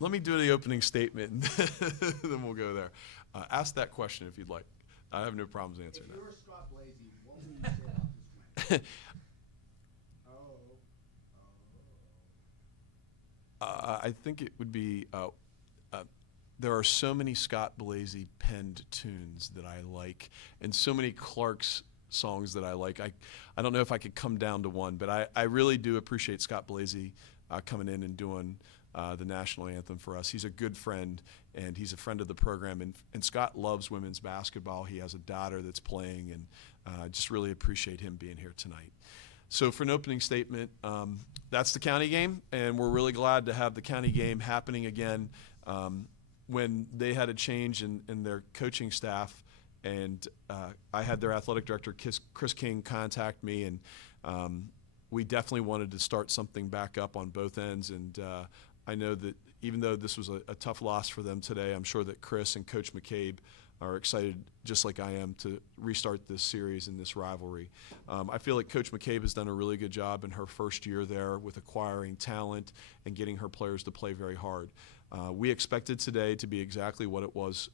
Let me do the opening statement, and then we'll go there. Ask that question if you'd like. I have no problems answering If that. you were Scott Blasey, what would you say about this win? Oh. I think it would be, there are so many Scott Blasey penned tunes that I like, and so many Clark's songs that I like. I don't know if I could come down to one, but I really do appreciate Scott Blasey coming in and doing the national anthem for us. He's a good friend, and he's a friend of the program, and Scott loves women's basketball. He has a daughter that's playing, and just really appreciate him being here tonight. So for an opening statement, that's the county game, and we're really glad to have the county game happening again. When they had a change in their coaching staff, and I had their athletic director, Chris King, contact me, and we definitely wanted to start something back up on both ends. And I know that even though this was a tough loss for them today, I'm sure that Chris and Coach McCabe are excited, just like I am, to restart this series and this rivalry. I feel like Coach McCabe has done a really good job in her first year there with acquiring talent and getting her players to play very hard. We expected today to be exactly what it was.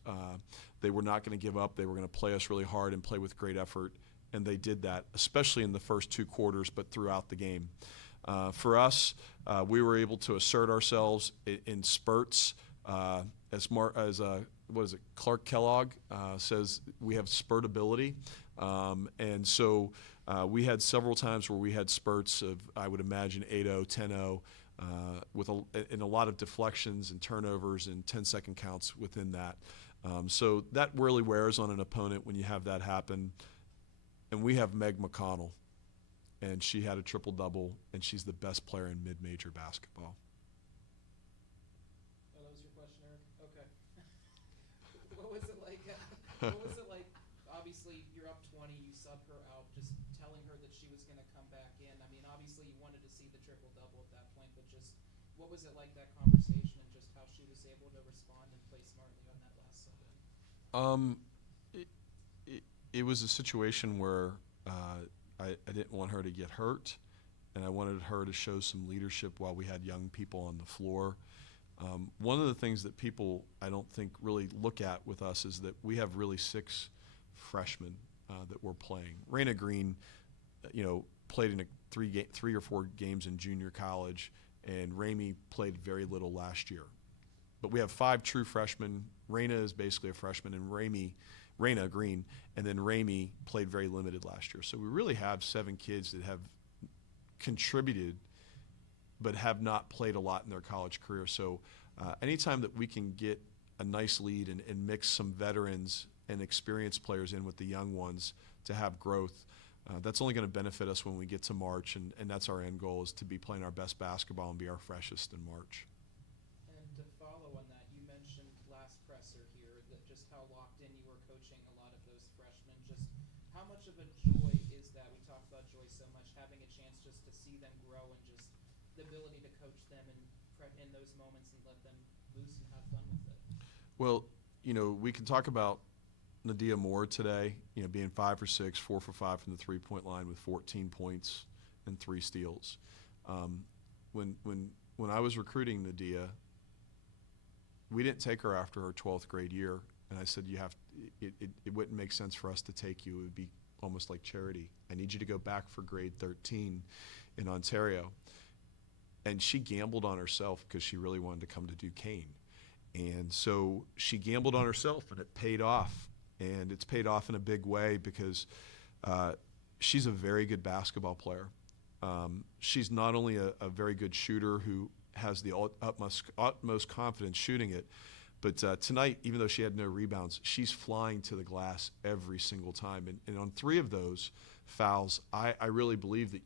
They were not going to give up. They were going to play us really hard and play with great effort, and they did that, especially in the first two quarters, but throughout the game. For us, we were able to assert ourselves in spurts. What is it, Clark Kellogg says we have spurt ability. And so we had several times where we had spurts of, I would imagine, 8-0, 10-0, and a lot of deflections and turnovers and 10-second counts within that. So that really wears on an opponent when you have that happen. And we have Meg McConnell, and she had a triple-double, and she's the best player in mid-major basketball. Oh, that was your question, Eric? Okay. What was it like? What was it like? Obviously, you're up 20. You sub her out, just telling her that she was going to come back in. I mean, obviously, you wanted to see the triple-double at that point, but just what was it like, that conversation, and just how she was able to respond and play smartly on that last sub-in? It was a situation where I didn't want her to get hurt, and I wanted her to show some leadership while we had young people on the floor. One of the things that people, I don't think, really look at with us is that we have really 6 freshmen that we're playing. Raina Green, played in 3 or 4 games in junior college, and Ramey played very little last year. But we have 5 true freshmen. Raina is basically a freshman, and Raina Green, and then Ramey played very limited last year. So we really have 7 kids that have contributed but have not played a lot in their college career. So anytime that we can get a nice lead and mix some veterans and experienced players in with the young ones to have growth, that's only going to benefit us when we get to March, and that's our end goal, is to be playing our best basketball and be our freshest in March. And to follow on that, you mentioned last presser here that just how locked in you were coaching a lot of those freshmen. Just how much of a joy is that? We talk about joy so much, having a chance just to see them grow and just the ability to coach them in those moments and let them loose and have fun with it. Well, we can talk about Nadia Moore today, being 5 for 6, 4 for 5 from the three-point line with 14 points and 3 steals. When I was recruiting Nadia, we didn't take her after her 12th grade year, and I said, it wouldn't make sense for us to take you. It would be almost like charity. I need you to go back for grade 13 in Ontario. And she gambled on herself because she really wanted to come to Duquesne. And so she gambled on herself, and it paid off. And it's paid off in a big way because she's a very good basketball player. She's not only a very good shooter who has the utmost confidence shooting it, but tonight, even though she had no rebounds, she's flying to the glass every single time. And on 3 of those fouls, I really believe that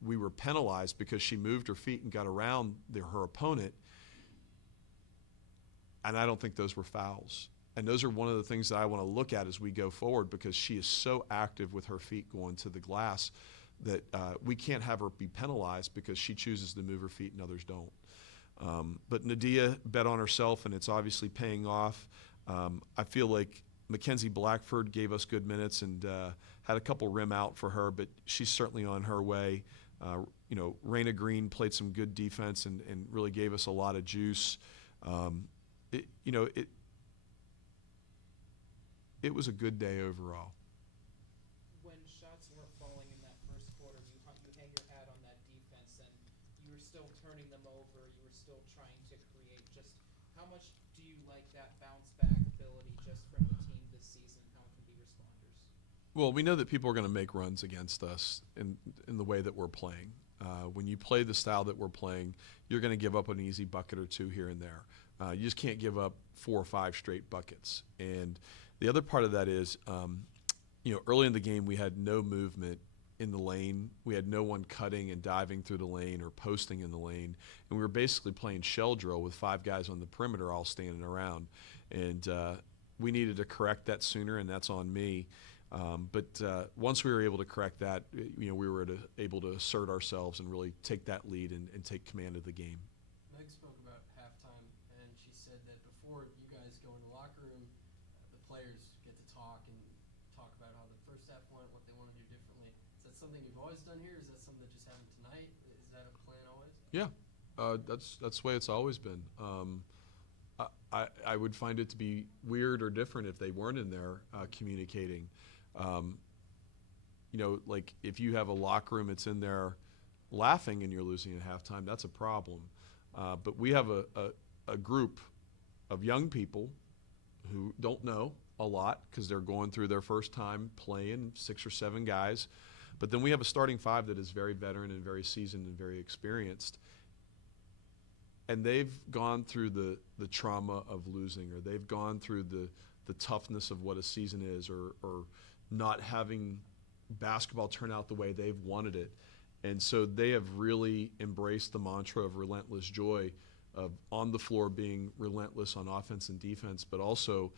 we were penalized because she moved her feet and got around her opponent, and I don't think those were fouls. And those are one of the things that I want to look at as we go forward, because she is so active with her feet going to the glass that we can't have her be penalized because she chooses to move her feet and others don't. But Nadia bet on herself, and it's obviously paying off. I feel like Mackenzie Blackford gave us good minutes and had a couple rim out for her, but she's certainly on her way. Raina Green played some good defense and really gave us a lot of juice. It, it was a good day overall. When shots weren't falling in that first quarter, you hang your hat on that defense, and you were still turning them over. You were still trying to create. Just how much do you like that bounce back ability just from the team this season? How it can be responders. Well, we know that people are going to make runs against us in the way that we're playing. When you play the style that we're playing, you're going to give up an easy bucket or two here and there. You just can't give up 4 or 5 straight buckets. And the other part of that is, early in the game we had no movement in the lane. We had no one cutting and diving through the lane or posting in the lane. And we were basically playing shell drill with 5 guys on the perimeter all standing around. And we needed to correct that sooner, and that's on me. But once we were able to correct that, we were able to assert ourselves and really take that lead and take command of the game. Meg spoke about halftime, and she said that before you guys go in the locker room, the players get to talk about how the first half went, what they want to do differently. Is that something you've always done here? Is that something that just happened tonight? Is that a plan always? Yeah, that's the way it's always been. I would find it to be weird or different if they weren't in there communicating. Like if you have a locker room that's in there laughing and you're losing at halftime, that's a problem. But we have a group of young people who don't know a lot because they're going through their first time playing, 6 or 7 guys. But then we have a starting 5 that is very veteran and very seasoned and very experienced. And they've gone through the trauma of losing, or they've gone through the toughness of what a season is, or not having basketball turn out the way they've wanted it. And so they have really embraced the mantra of relentless joy, of on the floor being relentless on offense and defense, but also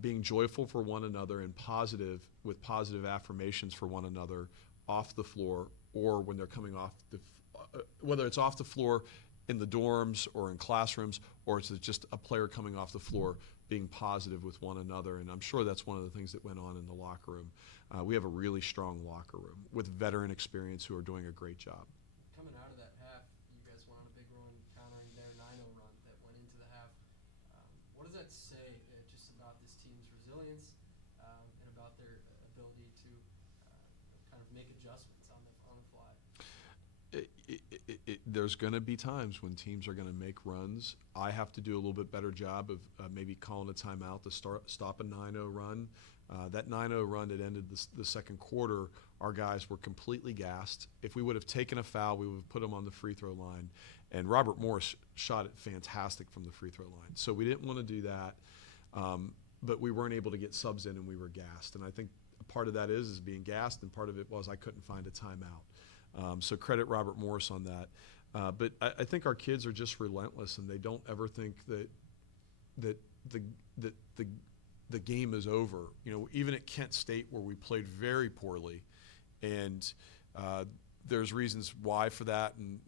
being joyful for one another and positive, with positive affirmations for one another off the floor, or when they're coming off whether it's off the floor in the dorms or in classrooms, or it's just a player coming off the floor being positive with one another. And I'm sure that's one of the things that went on in the locker room. We have a really strong locker room with veteran experience who are doing a great job. Coming out of that half, you guys went on a big run, countering their 9-0 run that went into the half. What does that say just about this team's resilience and about their ability to kind of make adjustments on the fly? There's going to be times when teams are going to make runs. I have to do a little bit better job of maybe calling a timeout to stop a 9-0 run. That 9-0 run that ended the second quarter, our guys were completely gassed. If we would have taken a foul, we would have put them on the free throw line. And Robert Morris shot it fantastic from the free throw line. So we didn't want to do that, but we weren't able to get subs in, and we were gassed. And I think part of that is being gassed, and part of it was I couldn't find a timeout. So credit Robert Morris on that. But I think our kids are just relentless, and they don't ever think that the game is over. Even at Kent State, where we played very poorly, and there's reasons why for that, and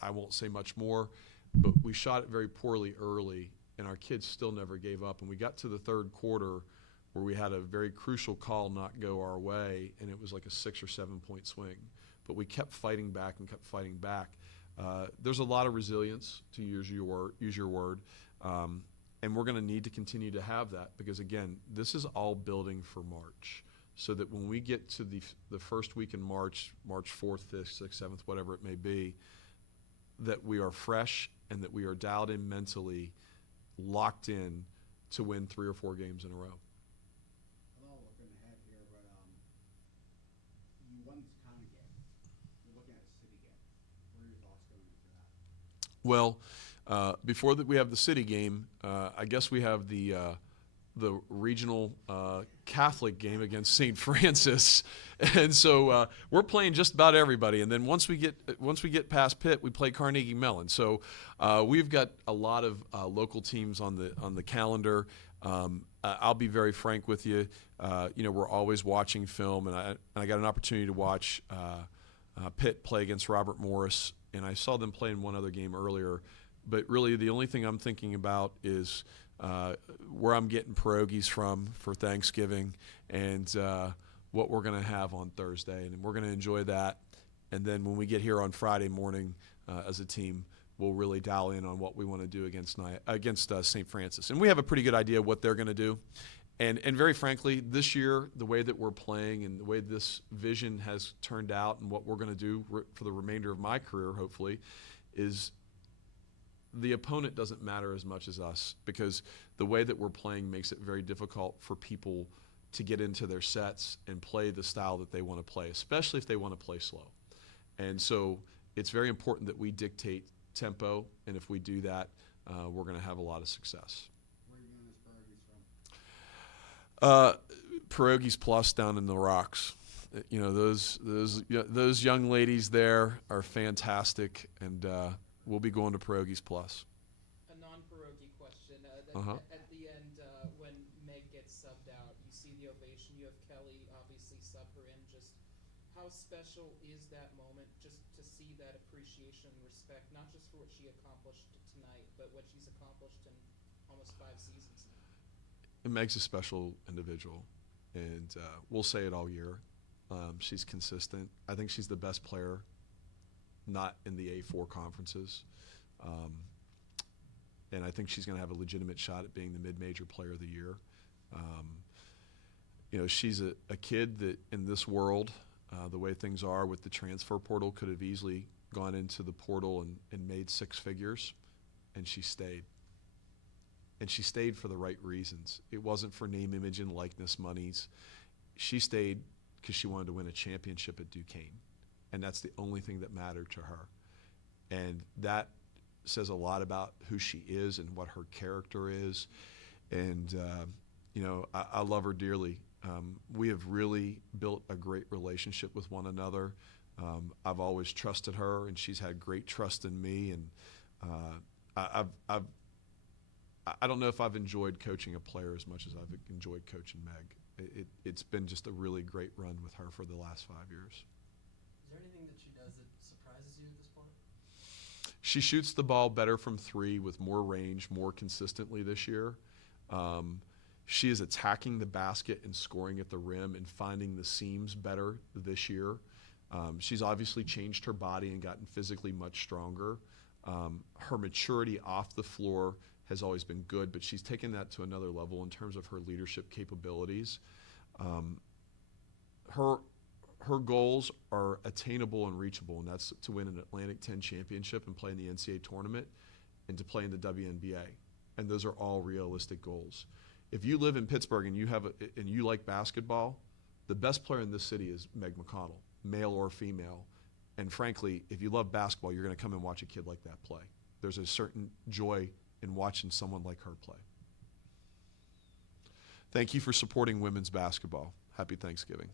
I won't say much more, but we shot it very poorly early, and our kids still never gave up. And we got to the third quarter where we had a very crucial call not go our way, and it was like a 6 or 7 point swing. But we kept fighting back and kept fighting back. There's a lot of resilience, to use your word, and we're going to need to continue to have that, because, again, this is all building for March, so that when we get to the first week in March 4th, 5th, 6th, 7th, whatever it may be, that we are fresh and that we are dialed in mentally, locked in to win 3 or 4 games in a row. Hello, looking ahead here, but you won this county game. You're looking at a city game. What are your thoughts going into that? Well, before that we have the city game, I guess we have the regional Catholic game against St. Francis, and so we're playing just about everybody. And then once we get past Pitt, we play Carnegie Mellon. So we've got a lot of local teams on the calendar. I'll be very frank with you. We're always watching film, and I got an opportunity to watch Pitt play against Robert Morris, and I saw them play in one other game earlier. But really, the only thing I'm thinking about is where I'm getting pierogies from for Thanksgiving, and what we're going to have on Thursday. And we're going to enjoy that. And then when we get here on Friday morning as a team, we'll really dial in on what we want to do against St. Francis. And we have a pretty good idea what they're going to do. And very frankly, this year, the way that we're playing and the way this vision has turned out and what we're going to do for the remainder of my career, hopefully, is the opponent doesn't matter as much as us, because the way that we're playing makes it very difficult for people to get into their sets and play the style that they want to play, especially if they want to play slow. And so it's very important that we dictate tempo, and if we do that, we're going to have a lot of success. Where are you getting those pierogies from? Pierogies Plus down in the Rocks. You know, those young ladies there are fantastic, and we'll be going to Pierogies Plus. A non-pierogi question. Uh-huh. At the end, when Meg gets subbed out, you see the ovation. You have Kelly obviously sub her in. Just how special is that moment, just to see that appreciation and respect, not just for what she accomplished tonight, but what she's accomplished in almost 5 seasons now? And Meg's a special individual, and we'll say it all year. She's consistent. I think she's the best player not in the A4 conferences. And I think she's going to have a legitimate shot at being the mid-major player of the year. You know, she's a kid that in this world, the way things are with the transfer portal, could have easily gone into the portal and made 6 figures, and she stayed. And she stayed for the right reasons. It wasn't for name, image, and likeness monies. She stayed because she wanted to win a championship at Duquesne. And that's the only thing that mattered to her. And that says a lot about who she is and what her character is. And, you know, I love her dearly. We have really built a great relationship with one another. I've always trusted her, and she's had great trust in me. And I don't know if I've enjoyed coaching a player as much as I've enjoyed coaching Meg. It's been just a really great run with her for the last 5 years. Is there anything that she does that surprises you at this point? She shoots the ball better from 3 with more range, more consistently this year. She is attacking the basket and scoring at the rim and finding the seams better this year. She's obviously changed her body and gotten physically much stronger. Her maturity off the floor has always been good, but she's taken that to another level in terms of her leadership capabilities. Her goals are attainable and reachable, and that's to win an Atlantic 10 championship and play in the NCAA tournament and to play in the WNBA. And those are all realistic goals. If you live in Pittsburgh and you like basketball, the best player in this city is Meg McConnell, male or female. And frankly, if you love basketball, you're going to come and watch a kid like that play. There's a certain joy in watching someone like her play. Thank you for supporting women's basketball. Happy Thanksgiving.